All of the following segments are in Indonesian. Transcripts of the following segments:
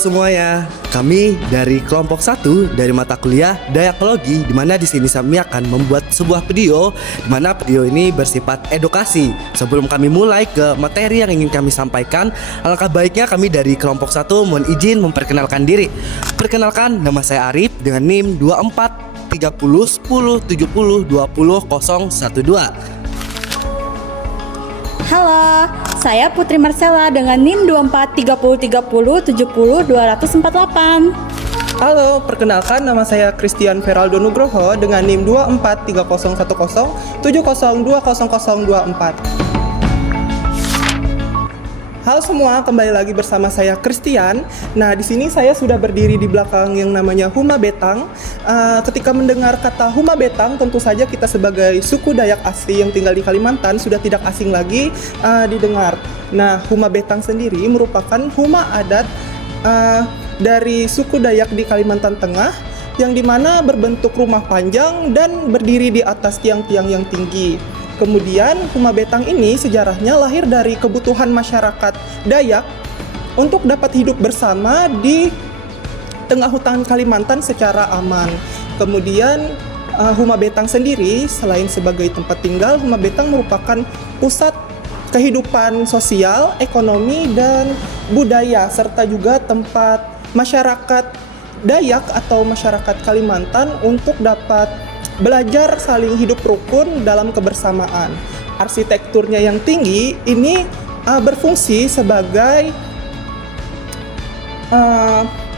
semuanya, kami dari kelompok 1 dari mata kuliah Dayakologi, di mana di sini kami akan membuat sebuah video di mana video ini bersifat edukasi. Sebelum kami mulai ke materi yang ingin kami sampaikan, alangkah baiknya kami dari kelompok 1 mohon izin memperkenalkan diri. Perkenalkan, nama saya Arif dengan NIM 24 30 10 70 20 012. Halo, saya Putri Marcella dengan NIM 24 30 30 70 248. Halo, perkenalkan nama saya Christian Feraldo Nugroho dengan NIM 24 30 10 70 20024. Halo semua, kembali lagi bersama saya Christian. Nah, di sini saya sudah berdiri di belakang yang namanya Huma Betang. Ketika mendengar kata Huma Betang, tentu saja kita sebagai suku Dayak asli yang tinggal di Kalimantan sudah tidak asing lagi didengar. Nah, Huma Betang sendiri merupakan huma adat dari suku Dayak di Kalimantan Tengah, yang dimana berbentuk rumah panjang dan berdiri di atas tiang-tiang yang tinggi. Kemudian Huma Betang ini sejarahnya lahir dari kebutuhan masyarakat Dayak untuk dapat hidup bersama di tengah hutan Kalimantan secara aman. Kemudian Huma Betang sendiri selain sebagai tempat tinggal, Huma Betang merupakan pusat kehidupan sosial, ekonomi, dan budaya, serta juga tempat masyarakat Dayak atau masyarakat Kalimantan untuk dapat belajar saling hidup rukun dalam kebersamaan. Arsitekturnya yang tinggi ini berfungsi sebagai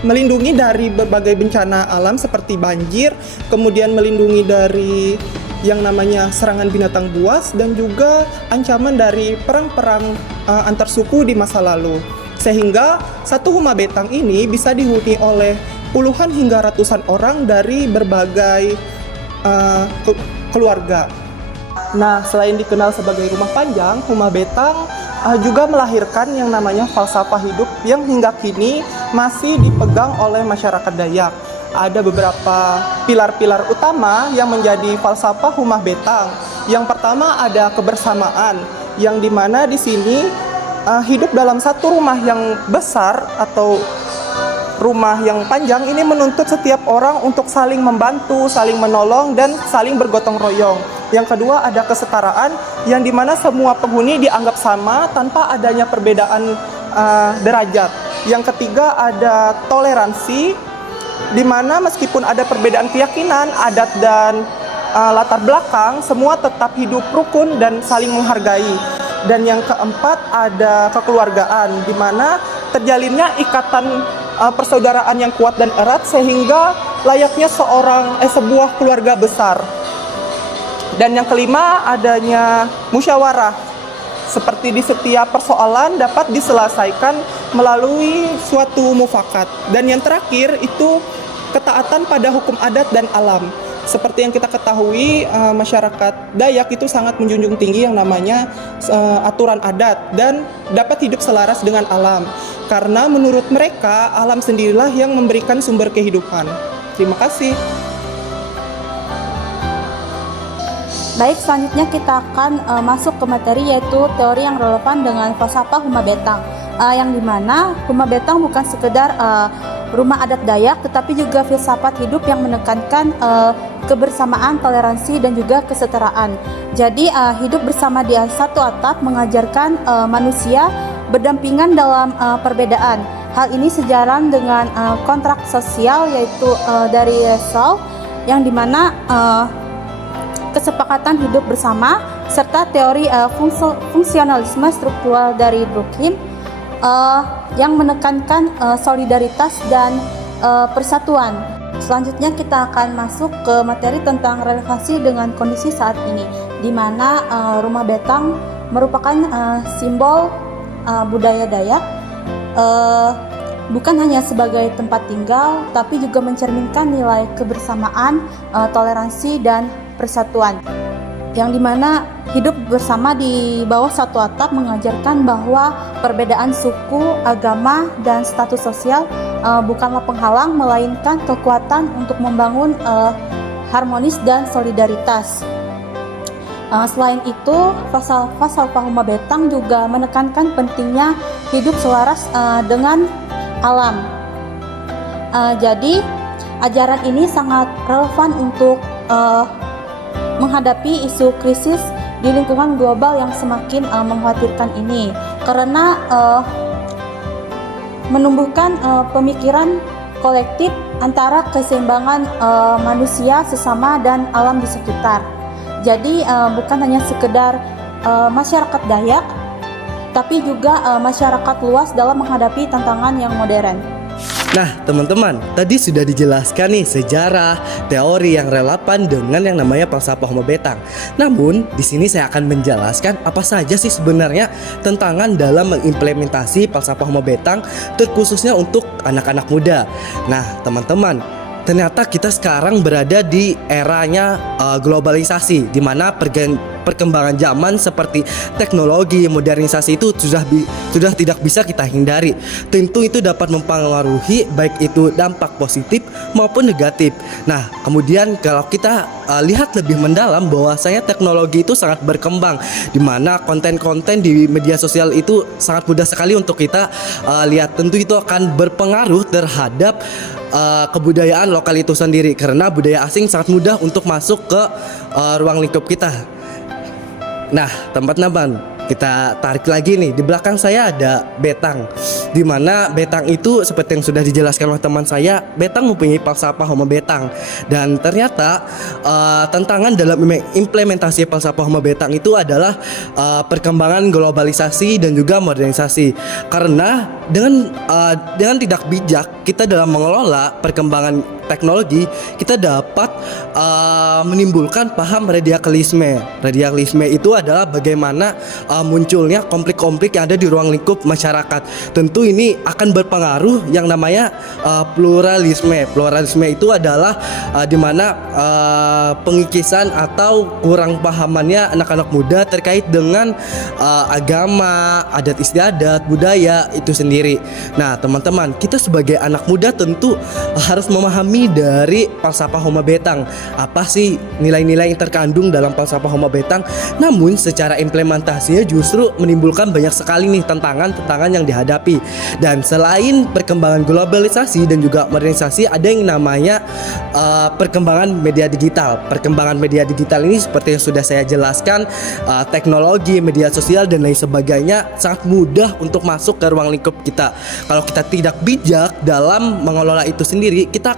melindungi dari berbagai bencana alam seperti banjir, kemudian melindungi dari yang namanya serangan binatang buas, dan juga ancaman dari perang-perang antar suku di masa lalu. Sehingga satu Huma Betang ini bisa dihuni oleh puluhan hingga ratusan orang dari berbagai keluarga. Nah, selain dikenal sebagai rumah panjang, Huma Betang juga melahirkan yang namanya falsafah hidup yang hingga kini masih dipegang oleh masyarakat Dayak. Ada beberapa pilar-pilar utama yang menjadi falsafah Huma Betang. Yang pertama ada kebersamaan, yang dimana di sini hidup dalam satu rumah yang besar atau rumah yang panjang ini menuntut setiap orang untuk saling membantu, saling menolong, dan saling bergotong royong. Yang kedua ada kesetaraan, yang dimana semua penghuni dianggap sama tanpa adanya perbedaan derajat. Yang ketiga ada toleransi, dimana meskipun ada perbedaan keyakinan, adat, dan latar belakang, semua tetap hidup rukun dan saling menghargai. Dan yang keempat ada kekeluargaan, dimana terjalinnya ikatan persaudaraan yang kuat dan erat sehingga layaknya sebuah keluarga besar. Dan yang kelima adanya musyawarah, seperti di setiap persoalan dapat diselesaikan melalui suatu mufakat. Dan yang terakhir itu ketaatan pada hukum adat dan alam. Seperti yang kita ketahui, masyarakat Dayak itu sangat menjunjung tinggi yang namanya aturan adat dan dapat hidup selaras dengan alam. Karena menurut mereka, alam sendirilah yang memberikan sumber kehidupan. Terima kasih. Baik, selanjutnya kita akan masuk ke materi, yaitu teori yang relevan dengan falsafah Huma Betang. Yang dimana Huma Betang bukan sekedar rumah adat Dayak, tetapi juga filsafat hidup yang menekankan kebersamaan, toleransi, dan juga kesetaraan. Jadi hidup bersama di satu atap mengajarkan manusia berdampingan dalam perbedaan. Hal ini sejalan dengan kontrak sosial, yaitu dari Russell, yang dimana kesepakatan hidup bersama serta teori fungsionalisme struktural dari Durkheim yang menekankan solidaritas dan persatuan. Selanjutnya kita akan masuk ke materi tentang relevansi dengan kondisi saat ini, di mana Rumah Betang merupakan simbol budaya Dayak, bukan hanya sebagai tempat tinggal, tapi juga mencerminkan nilai kebersamaan, toleransi, dan persatuan. Yang dimana hidup bersama di bawah satu atap mengajarkan bahwa perbedaan suku, agama, dan status sosial bukanlah penghalang, melainkan kekuatan untuk membangun harmonis dan solidaritas. Selain itu, falsafah Huma Betang juga menekankan pentingnya hidup selaras dengan alam, Jadi ajaran ini sangat relevan untuk menghadapi isu krisis di lingkungan global yang semakin mengkhawatirkan ini, karena menumbuhkan pemikiran kolektif antara keseimbangan manusia sesama dan alam di sekitar. Jadi bukan hanya sekedar masyarakat Dayak, tapi juga masyarakat luas dalam menghadapi tantangan yang modern. Nah, teman-teman, tadi sudah dijelaskan nih sejarah, teori yang relevan dengan yang namanya falsafah Homa Betang. Namun, di sini saya akan menjelaskan apa saja sih sebenarnya tantangan dalam mengimplementasi falsafah Homa Betang, terkhususnya untuk anak-anak muda. Nah, teman-teman, ternyata kita sekarang berada di eranya globalisasi, di mana perkembangan zaman seperti teknologi, modernisasi itu sudah tidak bisa kita hindari. Tentu itu dapat mempengaruhi baik itu dampak positif maupun negatif. Nah, kemudian kalau kita lihat lebih mendalam bahwasanya teknologi itu sangat berkembang, di mana konten-konten di media sosial itu sangat mudah sekali untuk kita lihat. Tentu itu akan berpengaruh terhadap kebudayaan lokal itu sendiri, karena budaya asing sangat mudah untuk masuk ke ruang lingkup kita. Nah, teman-teman, kita tarik lagi nih. Di belakang saya ada betang, di mana betang itu seperti yang sudah dijelaskan oleh teman saya, betang mempunyai falsafah Homa Betang. Dan ternyata tantangan dalam implementasi falsafah Homa Betang itu adalah perkembangan globalisasi dan juga modernisasi. Karena dengan tidak bijak kita dalam mengelola perkembangan teknologi, kita dapat menimbulkan paham radikalisme. Radikalisme itu adalah bagaimana munculnya konflik-konflik yang ada di ruang lingkup masyarakat. Tentu ini akan berpengaruh yang namanya pluralisme. Pluralisme itu adalah di mana pengikisan atau kurang pahamannya anak-anak muda terkait dengan agama, adat istiadat, budaya itu sendiri. Nah, teman-teman, kita sebagai anak muda tentu harus memahami dari falsafah Homa Betang. Apa sih nilai-nilai yang terkandung dalam falsafah Homa Betang? Namun secara implementasinya justru menimbulkan banyak sekali nih tantangan yang dihadapi. Dan selain perkembangan globalisasi dan juga modernisasi, ada yang namanya perkembangan media digital. Perkembangan media digital ini seperti yang sudah saya jelaskan, teknologi, media sosial dan lain sebagainya sangat mudah untuk masuk ke ruang lingkup kita. Kalau kita tidak bijak dalam mengelola itu sendiri, kita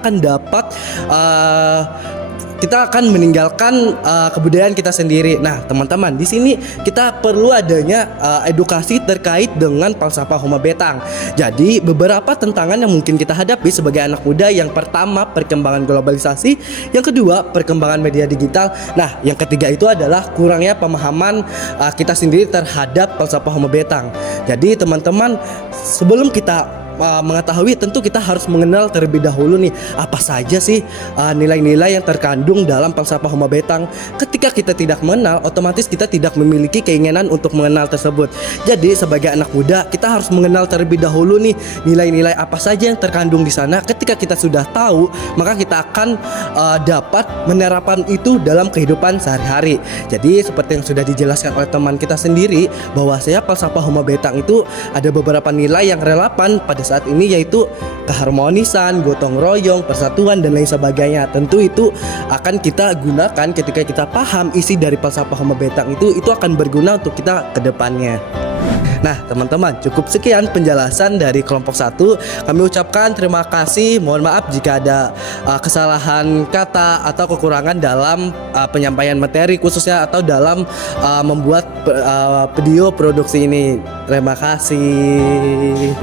akan meninggalkan kebudayaan kita sendiri. Nah, teman-teman, di sini kita perlu adanya edukasi terkait dengan falsafah Homa Betang. Jadi, beberapa tantangan yang mungkin kita hadapi sebagai anak muda, yang pertama perkembangan globalisasi, yang kedua perkembangan media digital. Nah, yang ketiga itu adalah kurangnya pemahaman kita sendiri terhadap falsafah Homa Betang. Jadi, teman-teman, sebelum kita mengetahui, tentu kita harus mengenal terlebih dahulu nih apa saja sih nilai-nilai yang terkandung dalam falsafah Homa Betang. Ketika kita tidak mengenal, otomatis kita tidak memiliki keinginan untuk mengenal tersebut. Jadi sebagai anak muda, kita harus mengenal terlebih dahulu nih nilai-nilai apa saja yang terkandung di sana. Ketika kita sudah tahu, maka kita akan dapat menerapkan itu dalam kehidupan sehari-hari. Jadi seperti yang sudah dijelaskan oleh teman kita sendiri, bahwasanya falsafah Homa Betang itu ada beberapa nilai yang relevan pada saat ini, yaitu keharmonisan, gotong royong, persatuan dan lain sebagainya. Tentu itu akan kita gunakan ketika kita paham isi dari falsafah Homa Betang itu akan berguna untuk kita ke depannya. Nah, teman-teman, cukup sekian penjelasan dari kelompok 1. Kami ucapkan terima kasih. Mohon maaf jika ada kesalahan kata atau kekurangan dalam penyampaian materi, khususnya atau dalam membuat video produksi ini. Terima kasih.